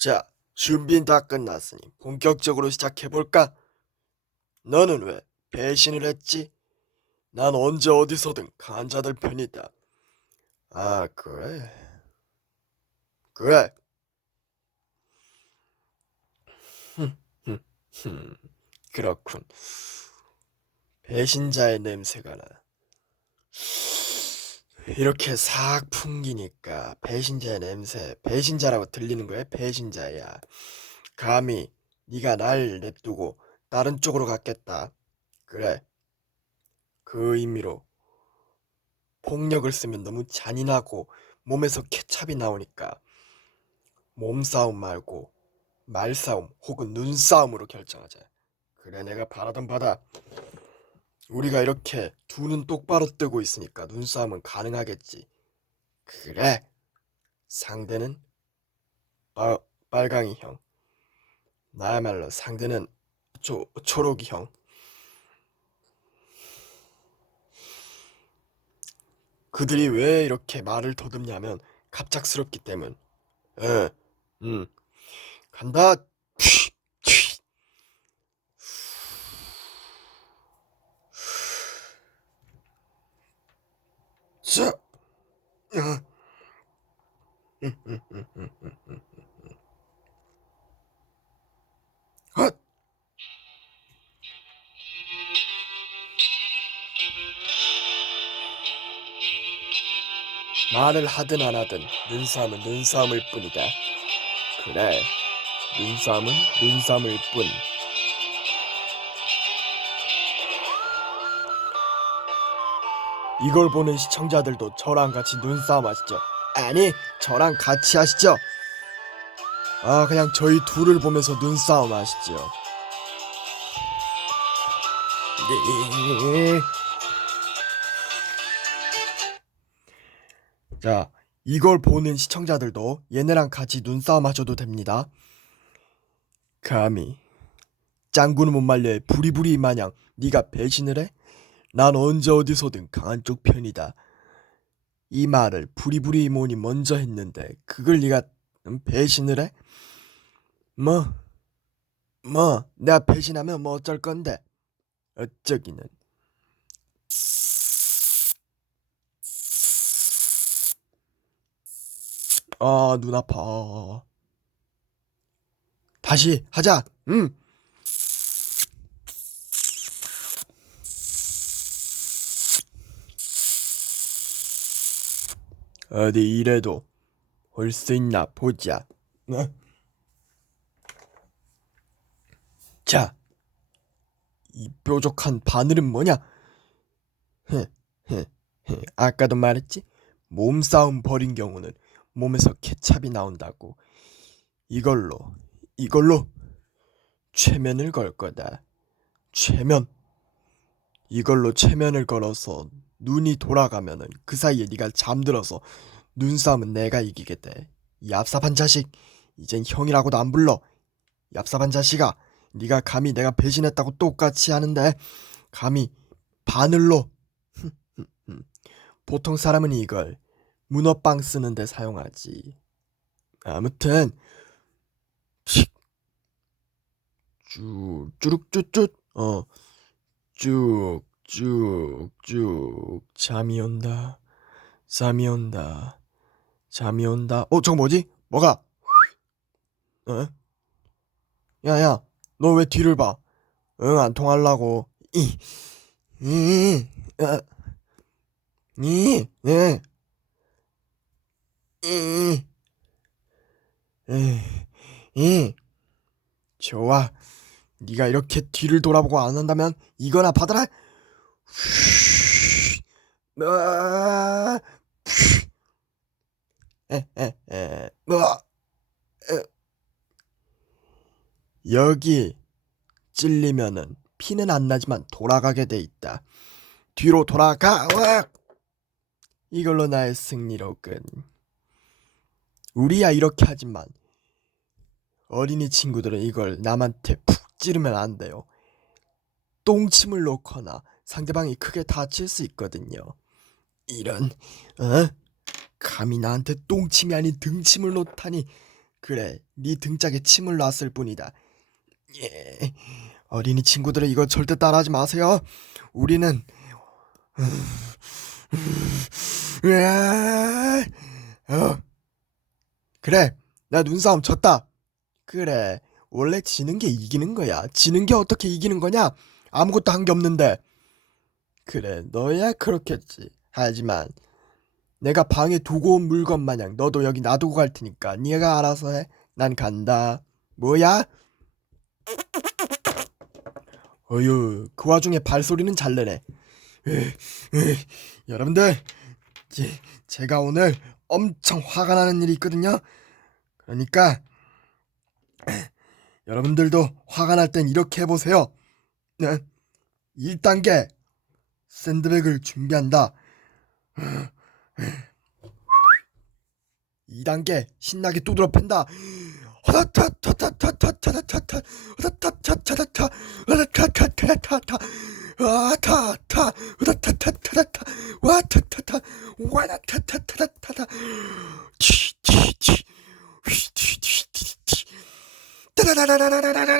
자, 준비는 다 끝났으니 본격적으로 시작해볼까? 너는 왜 배신을 했지? 난 언제 어디서든 강한 자들 편이다. 아, 그래? 그래. 그렇군. 배신자의 냄새가 나. 이렇게 싹 풍기니까 배신자의 냄새, 배신자라고 들리는 거야, 배신자야. 감히 네가 날 냅두고 다른 쪽으로 갔겠다. 그래. 그 의미로 폭력을 쓰면 너무 잔인하고 몸에서 케찹이 나오니까 몸싸움 말고 말싸움 혹은 눈싸움으로 결정하자. 그래, 내가 바라던 바다. 우리가 이렇게 두 눈 똑바로 뜨고 있으니까 눈싸움은 가능하겠지. 그래. 상대는 빨, 빨강이 형. 나야말로 상대는 초, 초록이 형. 그들이 왜 이렇게 말을 더듬냐면 갑작스럽기 때문. 에, 음, 간다. 자. 헛! 말을 하든 안 하든 눈싸움은 눈싸움일 뿐이다. 그래, 눈싸움은 눈싸움일 뿐. 이걸 보는 시청자들도 저랑 같이 눈싸움 하시죠. 아니, 저랑 같이 하시죠. 아, 그냥 저희 둘을 보면서 눈싸움 하시죠. 네. 자, 이걸 보는 시청자들도 얘네랑 같이 눈싸움 하셔도 됩니다. 감히 짱구는 못 말려의 부리부리 마냥 네가 배신을 해? 난 언제 어디서든 강한 쪽 편이다. 이 말을 부리부리 이모니 먼저 했는데 그걸 네가 음, 배신을 해? 뭐? 뭐? 내가 배신하면 뭐 어쩔 건데? 어쩌기는. 아, 눈 아파. 다시 하자. 응. 어디 이래도 올 수 있나 보자. 어? 자, 이 뾰족한 바늘은 뭐냐? 헤, 헤, 헤. 아까도 말했지? 몸싸움 벌인 경우는 몸에서 케찹이 나온다고. 이걸로, 이걸로 최면을 걸 거다. 최면. 이걸로 최면을 걸어서 눈이 돌아가면은 그 사이에 네가 잠들어서 눈싸움은 내가 이기게 돼. 이 얍삽한 자식, 이젠 형이라고도 안 불러. 얍삽한 자식아, 네가 감히 내가 배신했다고 똑같이 하는데 감히 바늘로. 보통 사람은 이걸 문어빵 쓰는데 사용하지. 아무튼 픽. 쭉 쭈룩쭈쭈 어 쭉 쭉쭉 잠이 온다. 잠이 온다. 잠이 온다. 어 저거 뭐지? 뭐가? 어? 야야 너 왜 뒤를 봐 응 안 통할라고. 이이이이이 이. 좋아. 네가 이렇게 뒤를 돌아보고 안 한다면 이거나 받아라. 뭐 여기 찔리면은 피는 안 나지만 돌아가게 돼 있다. 뒤로 돌아가. 와! 이걸로 나의 승리로군. 우리야 이렇게 하지만 어린이 친구들은 이걸 남한테 푹 찌르면 안 돼요. 똥침을 놓거나 상대방이 크게 다칠 수 있거든요. 이런, 어? 감히 나한테 똥침이 아닌 등침을 놓다니. 그래, 네 등짝에 침을 놨을 뿐이다. 예, 어린이 친구들은 이거 절대 따라하지 마세요. 우리는 예, 어. 그래, 나 눈싸움 졌다. 그래, 원래 지는 게 이기는 거야. 지는 게 어떻게 이기는 거냐? 아무것도 한 게 없는데. 그래, 너야 그렇겠지. 하지만 내가 방에 두고 온 물건 마냥 너도 여기 놔두고 갈 테니까 네가 알아서 해. 난 간다. 뭐야? 어휴, 그 와중에 발소리는 잘 내네. 여러분들, 제, 제가 오늘 엄청 화가 나는 일이 있거든요. 그러니까 여러분들도 화가 날 땐 이렇게 해보세요. 1단계 샌드백을 준비한다. 2단계 신나게 두드려 팬다. 와타타 으다타타타타 와타타타 와타타타타타타 치치치 휘치치치치 따라라라라라라라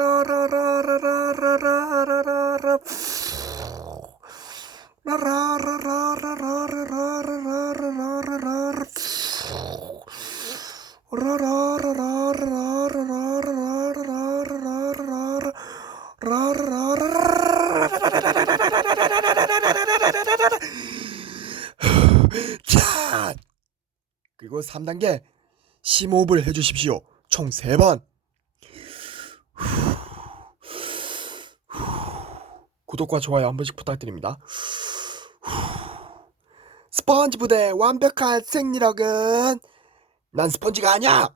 그리고 3단계 심호흡을 해주십시오. 총 3번. 구독과 좋아요 한 번씩 부탁드립니다. 스펀지 부대 완벽한 생리력은 난 스펀지가 아니야